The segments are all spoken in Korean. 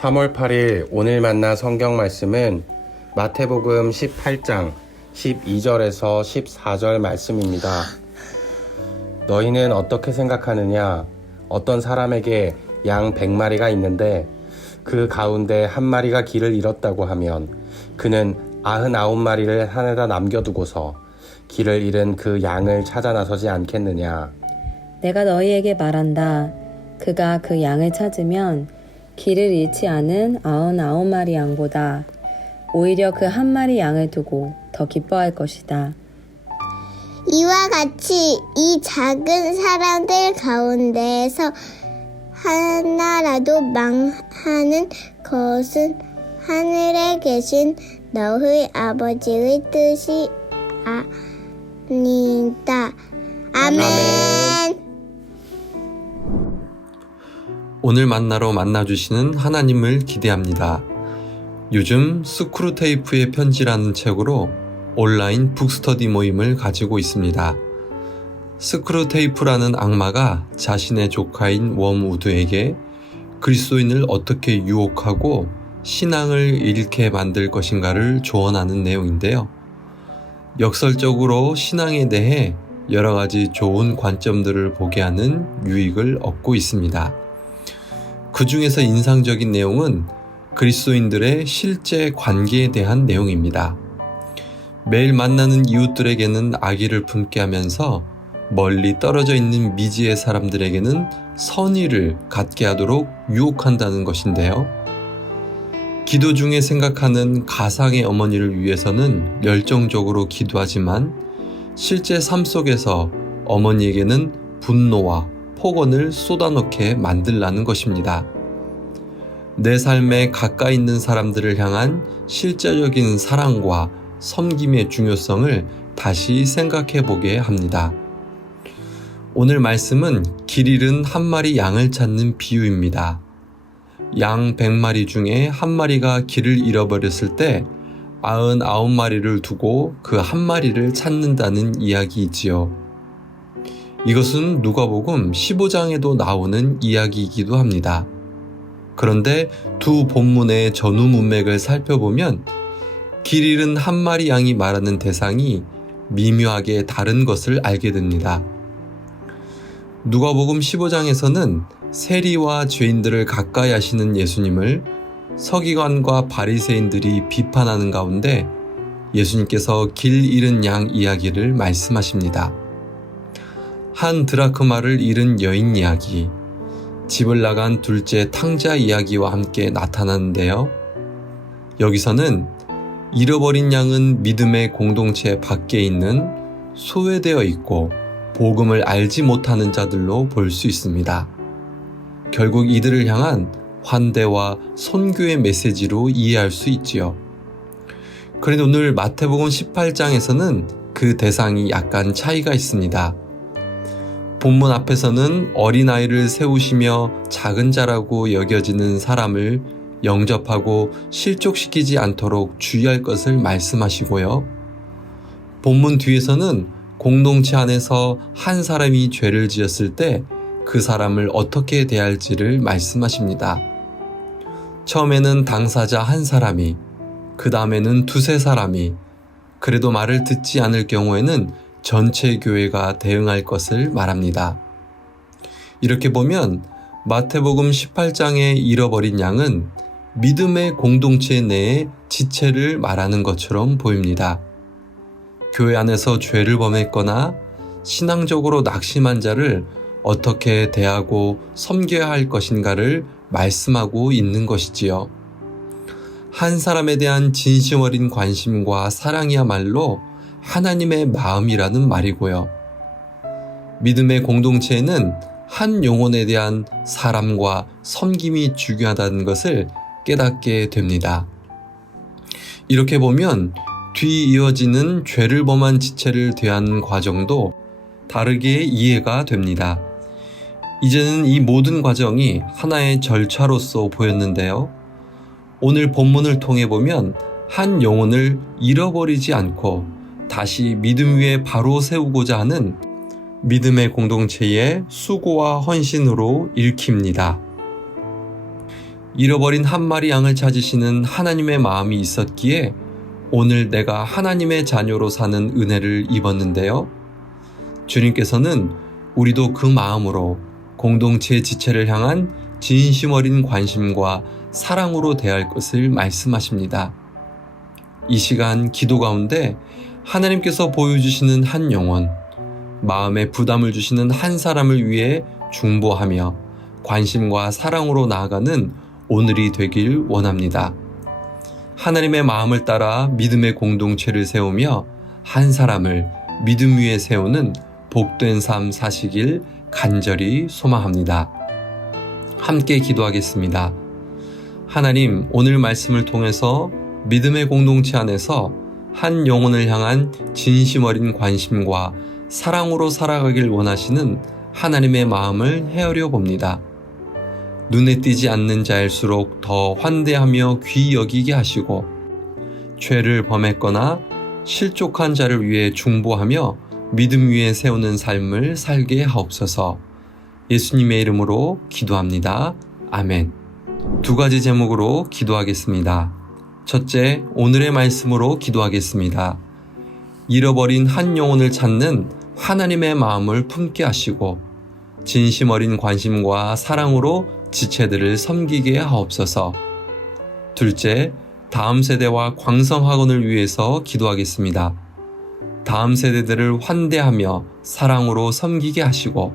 3월 8일 오늘 만나 성경 말씀은 마태복음 18장 12절에서 14절 말씀입니다. 너희는 어떻게 생각하느냐? 어떤 사람에게 양 100마리가 있는데 그 가운데 한 마리가 길을 잃었다고 하면 그는 99마리를 산에다 남겨두고서 길을 잃은 그 양을 찾아 나서지 않겠느냐? 내가 너희에게 말한다. 그가 그 양을 찾으면 길을 잃지 않은 99마리 양보다 오히려 그 한 마리 양을 두고 더 기뻐할 것이다. 이와 같이 이 작은 사람들 가운데에서 하나라도 망하는 것은 하늘에 계신 너희 아버지의 뜻이 아니다. 아멘. 오늘 만나러 만나주시는 하나님을 기대합니다. 요즘 스크루테이프의 편지라는 책으로 온라인 북스터디 모임을 가지고 있습니다. 스크루테이프라는 악마가 자신의 조카인 웜우드에게 그리스도인을 어떻게 유혹하고 신앙을 잃게 만들 것인가를 조언하는 내용인데요. 역설적으로 신앙에 대해 여러 가지 좋은 관점들을 보게 하는 유익을 얻고 있습니다. 그 중에서 인상적인 내용은 그리스도인들의 실제 관계에 대한 내용입니다. 매일 만나는 이웃들에게는 악의를 품게 하면서 멀리 떨어져 있는 미지의 사람들에게는 선의를 갖게 하도록 유혹한다는 것인데요. 기도 중에 생각하는 가상의 어머니를 위해서는 열정적으로 기도하지만 실제 삶 속에서 어머니에게는 분노와 폭언을 쏟아넣게 만들라는 것입니다. 내 삶에 가까이 있는 사람들을 향한 실제적인 사랑과 섬김의 중요성을 다시 생각해 보게 합니다. 오늘 말씀은 길 잃은 한 마리 양을 찾는 비유입니다. 양 100마리 중에 한 마리가 길을 잃어버렸을 때 99마리를 두고 그 한 마리를 찾는다는 이야기이지요. 이것은 누가복음 15장에도 나오는 이야기이기도 합니다. 그런데 두 본문의 전후 문맥을 살펴보면 길 잃은 한 마리 양이 말하는 대상이 미묘하게 다른 것을 알게 됩니다. 누가복음 15장에서는 세리와 죄인들을 가까이 하시는 예수님을 서기관과 바리새인들이 비판하는 가운데 예수님께서 길 잃은 양 이야기를 말씀하십니다. 한 드라크마를 잃은 여인 이야기, 집을 나간 둘째 탕자 이야기와 함께 나타나는데요. 여기서는 잃어버린 양은 믿음의 공동체 밖에 있는 소외되어 있고 복음을 알지 못하는 자들로 볼 수 있습니다. 결국 이들을 향한 환대와 선교의 메시지로 이해할 수 있지요. 그런데 오늘 마태복음 18장에서는 그 대상이 약간 차이가 있습니다. 본문 앞에서는 어린아이를 세우시며 작은 자라고 여겨지는 사람을 영접하고 실족시키지 않도록 주의할 것을 말씀하시고요. 본문 뒤에서는 공동체 안에서 한 사람이 죄를 지었을 때 그 사람을 어떻게 대할지를 말씀하십니다. 처음에는 당사자 한 사람이, 그 다음에는 두세 사람이, 그래도 말을 듣지 않을 경우에는 전체 교회가 대응할 것을 말합니다. 이렇게 보면 마태복음 18장의 잃어버린 양은 믿음의 공동체 내의 지체를 말하는 것처럼 보입니다. 교회 안에서 죄를 범했거나 신앙적으로 낙심한 자를 어떻게 대하고 섬겨야 할 것인가를 말씀하고 있는 것이지요. 한 사람에 대한 진심 어린 관심과 사랑이야말로 하나님의 마음이라는 말이고요. 믿음의 공동체에는 한 영혼에 대한 사람과 섬김이 중요하다는 것을 깨닫게 됩니다. 이렇게 보면 뒤 이어지는 죄를 범한 지체를 대하는 과정도 다르게 이해가 됩니다. 이제는 이 모든 과정이 하나의 절차로서 보였는데요. 오늘 본문을 통해 보면 한 영혼을 잃어버리지 않고 다시 믿음 위에 바로 세우고자 하는 믿음의 공동체의 수고와 헌신으로 읽힙니다. 잃어버린 한 마리 양을 찾으시는 하나님의 마음이 있었기에 오늘 내가 하나님의 자녀로 사는 은혜를 입었는데요. 주님께서는 우리도 그 마음으로 공동체 지체를 향한 진심 어린 관심과 사랑으로 대할 것을 말씀하십니다. 이 시간 기도 가운데 하나님께서 보여주시는 한 영혼, 마음에 부담을 주시는 한 사람을 위해 중보하며 관심과 사랑으로 나아가는 오늘이 되길 원합니다. 하나님의 마음을 따라 믿음의 공동체를 세우며 한 사람을 믿음 위에 세우는 복된 삶 사시길 간절히 소망합니다. 함께 기도하겠습니다. 하나님, 오늘 말씀을 통해서 믿음의 공동체 안에서 한 영혼을 향한 진심 어린 관심과 사랑으로 살아가길 원하시는 하나님의 마음을 헤아려 봅니다. 눈에 띄지 않는 자일수록 더 환대하며 귀히 여기게 하시고 죄를 범했거나 실족한 자를 위해 중보하며 믿음 위에 세우는 삶을 살게 하옵소서. 예수님의 이름으로 기도합니다. 아멘. 두 가지 제목으로 기도하겠습니다. 첫째, 오늘의 말씀으로 기도하겠습니다. 잃어버린 한 영혼을 찾는 하나님의 마음을 품게 하시고 진심 어린 관심과 사랑으로 지체들을 섬기게 하옵소서. 둘째, 다음 세대와 광성학원을 위해서 기도하겠습니다. 다음 세대들을 환대하며 사랑으로 섬기게 하시고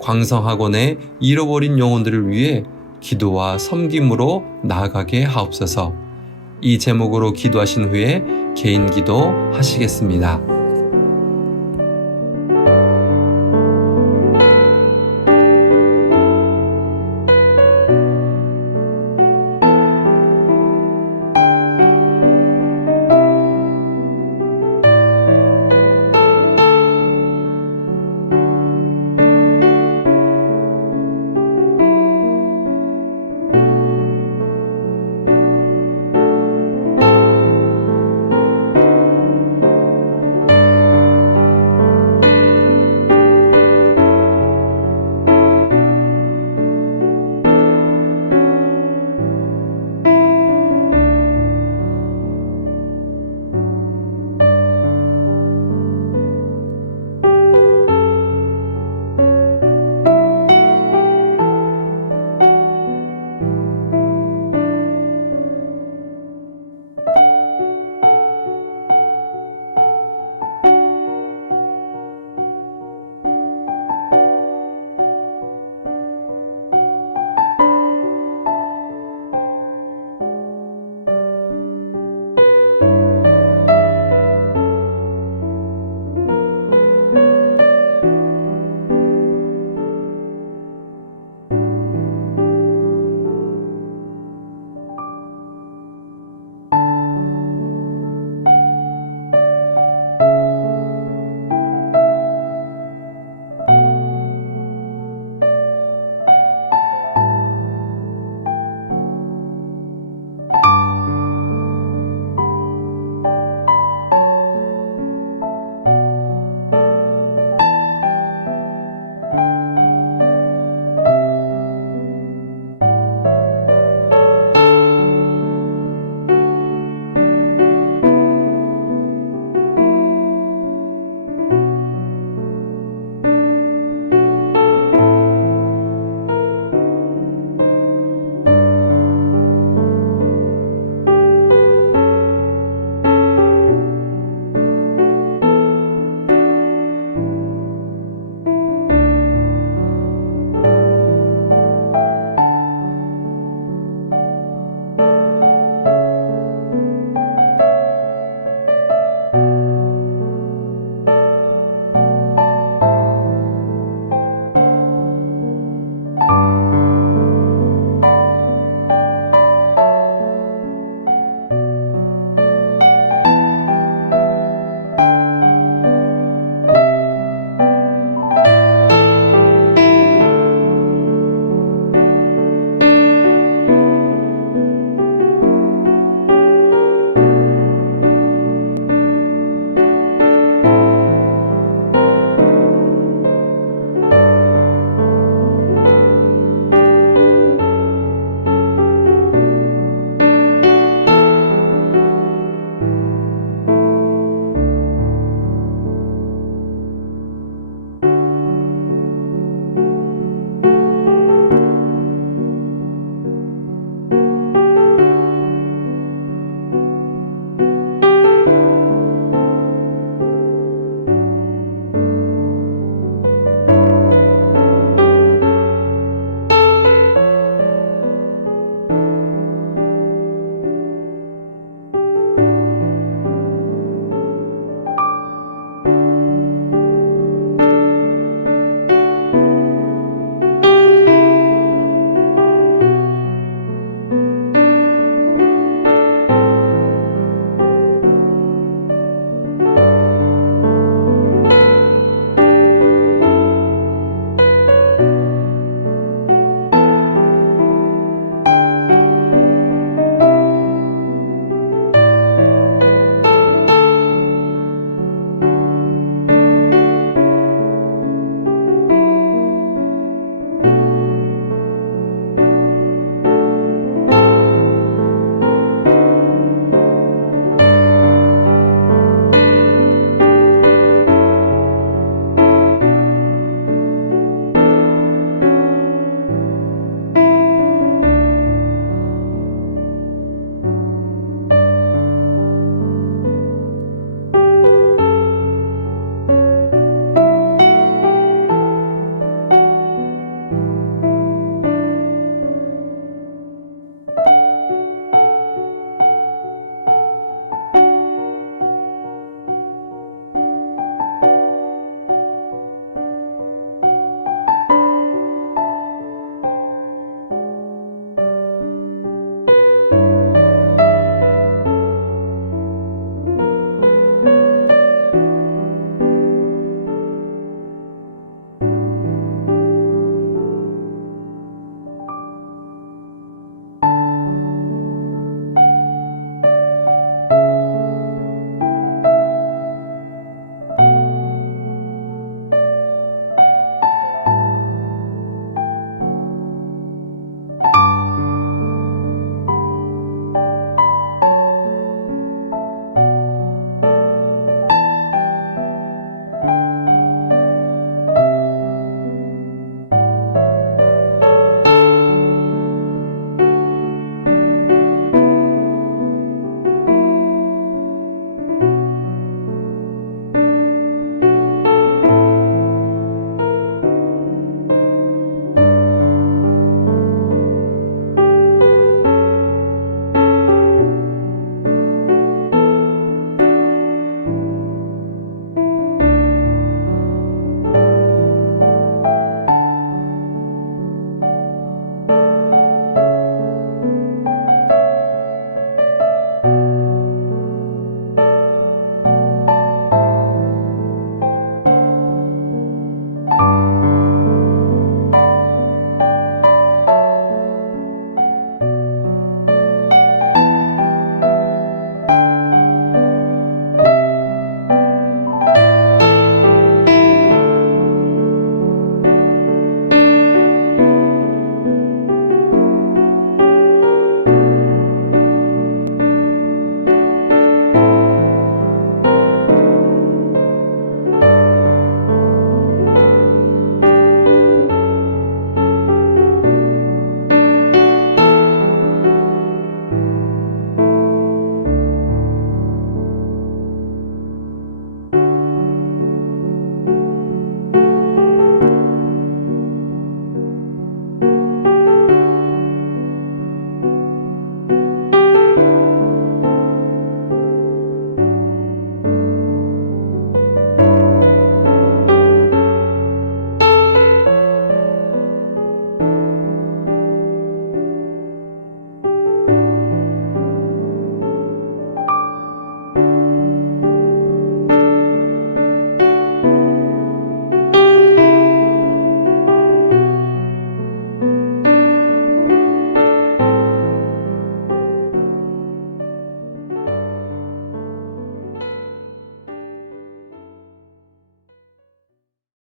광성학원의 잃어버린 영혼들을 위해 기도와 섬김으로 나아가게 하옵소서. 이 제목으로 기도하신 후에 개인 기도 하시겠습니다.